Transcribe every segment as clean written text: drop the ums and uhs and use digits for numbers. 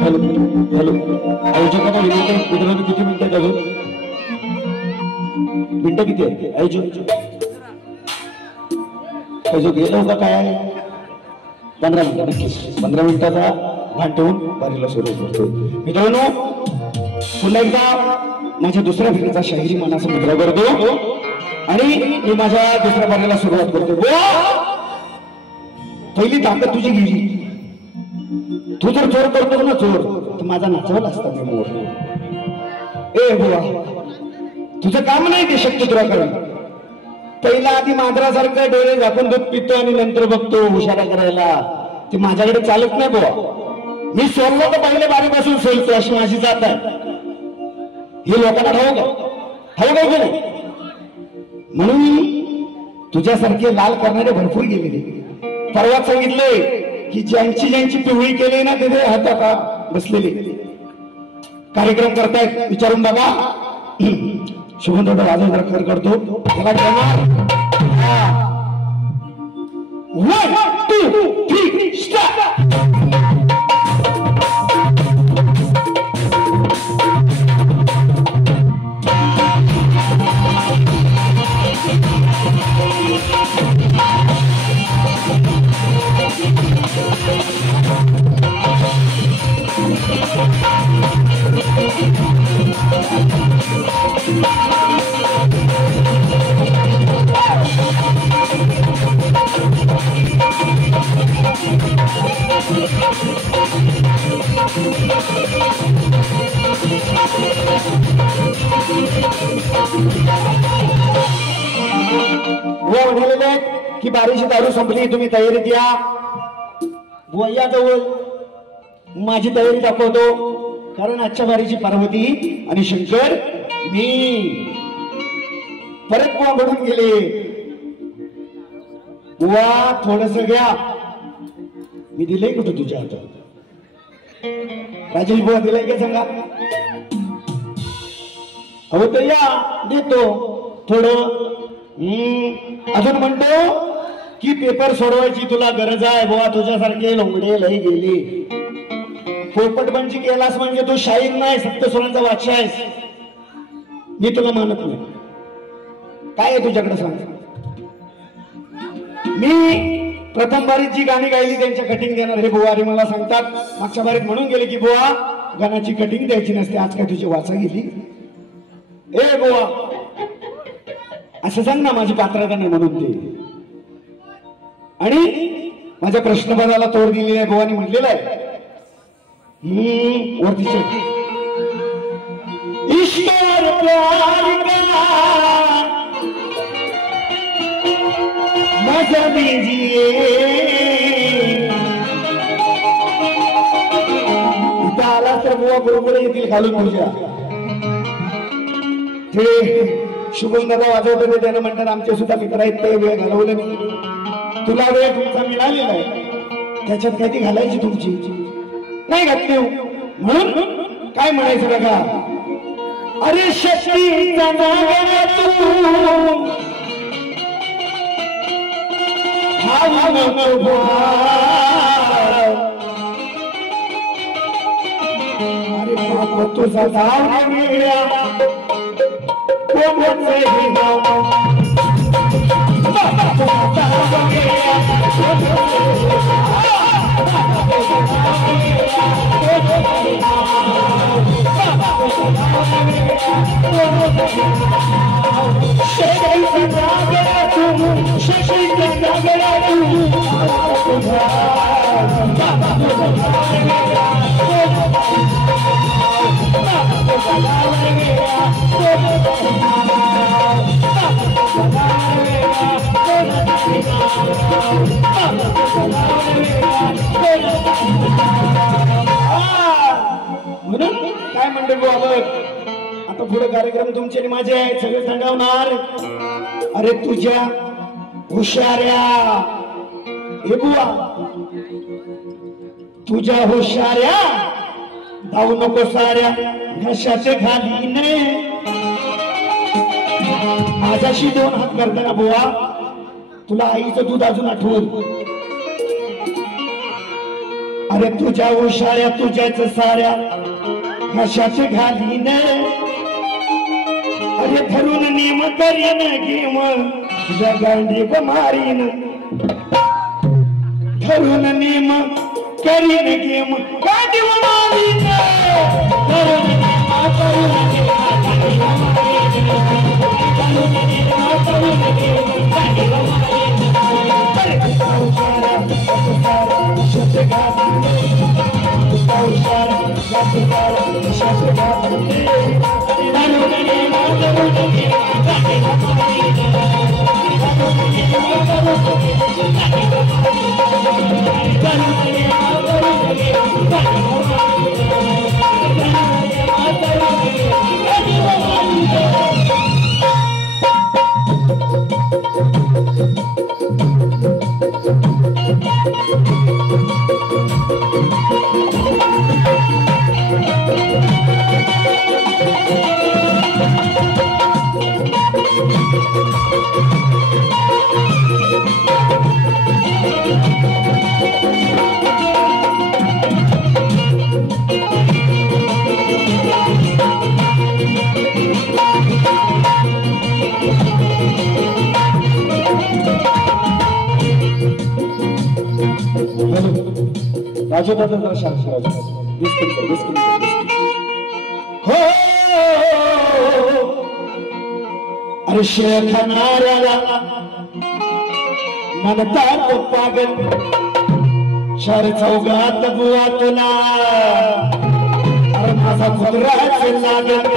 Hello hello आयोजकांना विनंती आहे, मित्रांनो किती मिनिटं आहेत अजून? मिनिटं किती आहे आयोजक? अजून गेलो का काय? 15 मिनिटं नक्कीच 15 मिनिटाचा भान ठेवून वारीला सुरुवात करतो. मित्रांनो पुन्हा एकदा माझ्या दुसऱ्या फेरीचा शाहिरी मनाचा मुद्रा करतो आणि मी माझ्या दुसऱ्या पाऱ्याला सुरुवात करतो. पहिली ताकद तुझी गेली. तू जर चोर करतो ना चोर तर माझा नाचवला असता मी मोर. ए बुवा तुझं काम नाही ते शक्य तुला करणं. पहिला आधी मांजरासारखं डोळे झाकून दूध पितो आणि नंतर बघतो हुशारा करायला. ते माझ्याकडे चालत नाही बुवा. मी सोडलो तर पहिले बारीपासून सोडतो अशी माझी जात आहे. हे लोकांना ठाऊक आहे की नाही? म्हणून तुझ्यासारखे लाल करणारे भरपूर गेलेले. परवा सांगितलंय की ज्यांची पिवळी केली ना तिथे हातात बसलेले कार्यक्रम करतायत. विचारून बघा. शुभम दादा वाजवणार कर करतो त्याला घेणार. 1 2 3 स्टार्ट. की बारीची दारू संपली तुम्ही तयारीत या. बुवा जवळ माझी तयारी दाखवतो. कारण आजच्या बारीची पार्वती आणि शंकर मी परत बुवा बनून गेले. बुवा थोडस घ्या. मी दिलंय कुठं तुझ्या हातात? राजेश बुवा दिलाय का सांगा? अहो तर या देतो थोडं. अजून म्हणतो की पेपर सोडवायची तुला गरज आहे बुवा. तुझ्यासारखे लोंगडे लई गेले. पोपटपंची केलास म्हणजे तू शाहीर नाही सप्तस्वरांचा बादशाह आहेस. मी तुला मानत नाही. काय आहे तुझ्याकडे सांग. मी प्रथम बारीत जी गाणी गायली त्यांच्या कटिंग देणार हे बुवा मला सांगतात. मागच्या बारीत म्हणून गेले की बुवा गाण्याची कटिंग द्यायची नसते. आज काय तुझी वाचा गेली? ए बुवा असं सांग ना माझी पात्रता नाही म्हणून ते. आणि माझ्या प्रश्नपदाला तोड दिलेली आहे बुवानी म्हटलेलं आहे. वरती ईश्वर प्यार का मजा दीजिए. इथं आला तर बुवा बरोबर येतील घालून तुझ्या. ते शुभम दादा वाजवतो त्यानं म्हणतात आमचे सुद्धा मित्र आहेत ते वेळ घालवलं मी. तुला वेळ तुमचा मिळालेला आहे त्याच्यात काय ती घालायची तुमची नाही घातली. म्हणून काय म्हणायचं बघा. अरे शक्तीचा नागरा तू अरे बाबा तुझा धाव मिळ्या म्हणून काय म्हणतो बाबा आता पुढे कार्यक्रम तुमचे आणि माझे आहेत सगळे सांगवणार. अरे तुझ्या हुशाऱ्या हे बुवा तुझ्या हुशाऱ्या धावू नको साऱ्या घशाचे खाली ने. माझ्याशी 2 हात करताना बुवा तुला आईचं दूध अजून आठवण. अरे तुझ्या उशाऱ्या तुझ्याच साऱ्या कशाच घालीन अरे धरून नेम करीन गेम तुझ्या गांडी मारीन धरून नेम करीन गेम गांडी मारीन धरून हो अरे शेखनाऱ्याला म्हणतात पागल चार चौघात बुवा तुला अरे माझा कुत्राच लागल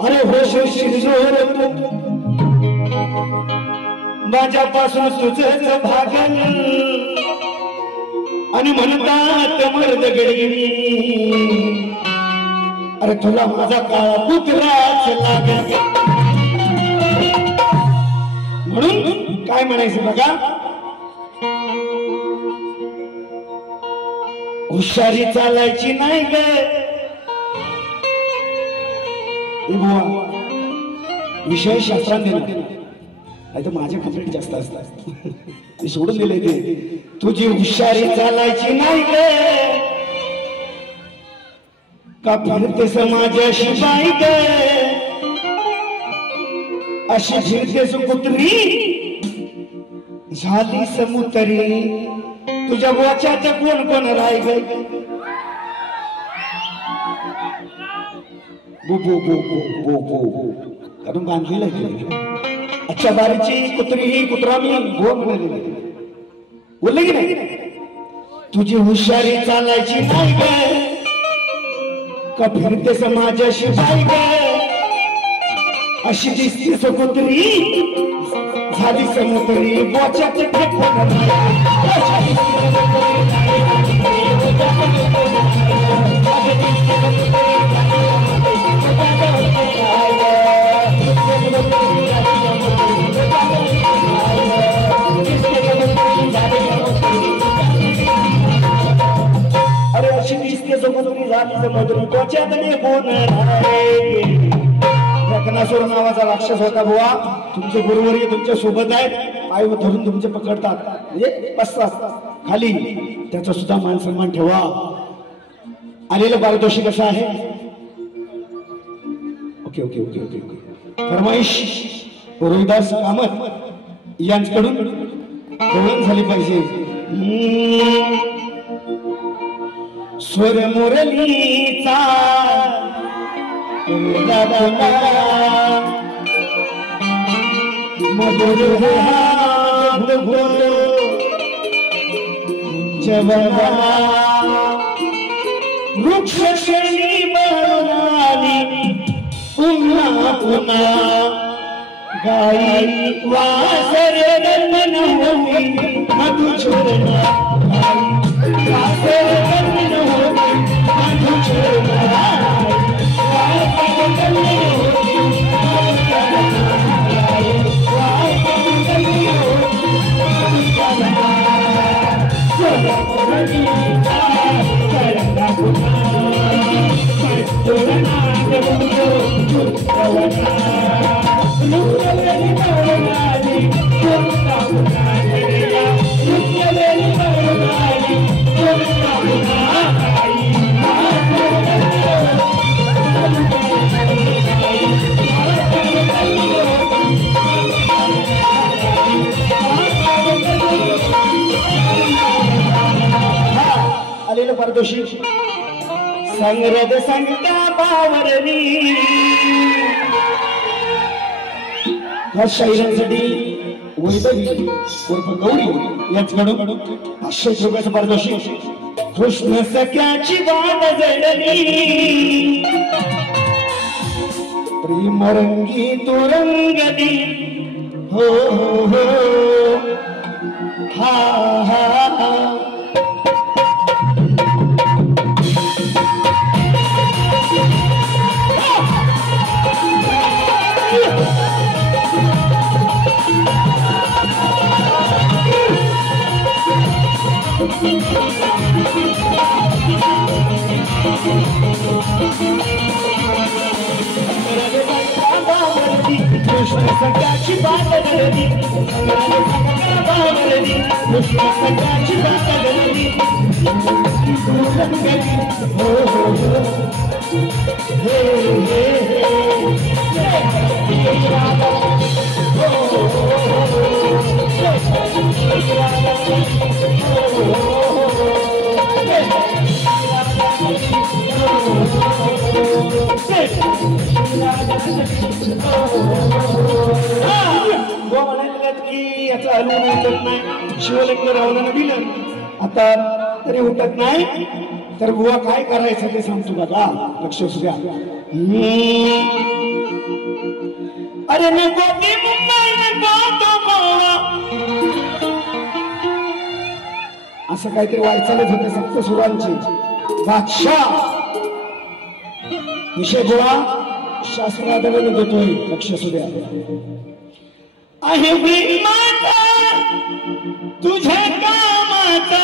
अरे होश शिरजोर माझ्यापासून तुझच भागल आणि म्हणतात मर्द गडगिणी अरे तुला माझा काळा पुत्राच लागल म्हणून काय म्हणायचं बघा हुशारी चालायची नाही ग विषय शास्त्रात नाही तर माझे कंप्लेंट जास्त असतात ते सोडून दिले ते तुझी हुशारी चालायची नाही ग का फिरते समाजाशी बाई ग अशी फिरते सुपुत्री झाली समुतरी तुझ्या वाच्यात कोण कोण राय ग बो बो बो बो बो बो कारण बांधलेलं अच्छा बारीची कुत्री ही कुत्रा मी बोलले की नाही तुझी हुशारी चालायची नाही ग का फिरते समाजाशी बाई ग अशी दिसती समुद्री झाली समुद्री बोच्यात अरे अशी दिसते समुद्री झाली समुद्री बोच्यात रत्नासुर नावाचा राक्षस होता बुवा तुमचे गुरुवर्य तुमच्या सोबत आहेत पाय धरून तुमचे पकडतात म्हणजे बसतात खाली त्याचा सुद्धा मान सन्मान ठेवा आलेलं पारितोषिक कसं आहे okay okay okay okay okay फरमाईश रोहिदास कामत यांच्याकडून गवळण झाली पाहिजे स्वर मुरलीचा वृक्ष श्रेणी बहराली पुन्हा पुन्हा गाई वासर रमन होई मधुचूर्णा वासर रमन होई मधुचूर्णा संग्रद संगता बावरणी ह्या शाहिरांसाठी वैभवी उर्फ गौरी याचकडून 500 रुपयाचं पारितोषिक. कृष्ण सख्याची वाट जडली प्रेम रंगी तू रंगली हो हो हा हा हा. कृष्ण सख्याची बात घडली कृष्ण सख्याची बात घडली हो हो हो हे हे की याचा अनुभव उठत नाही. शिवलिंग रावणानं दिलं आता तरी उठत नाही. तर बुवा काय करायचं ते सांगतो बघा. लक्ष असू द्या. अरे नको ती मुंबई नको तो गोवा असं काहीतरी वायचालच होते सप्त सुरांची. बादशाह विषय बुवा शास्त्रादाने देतोय. लक्ष असू द्या. आहे प्रेमाचा तुझ्या कामाचा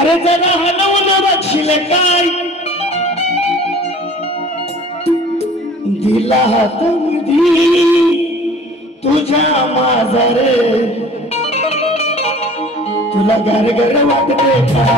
अरे जरा हलवून बघशील काय दिला हात तुझ्या माझा रे तुला गरगर वाटते का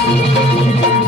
Thank you.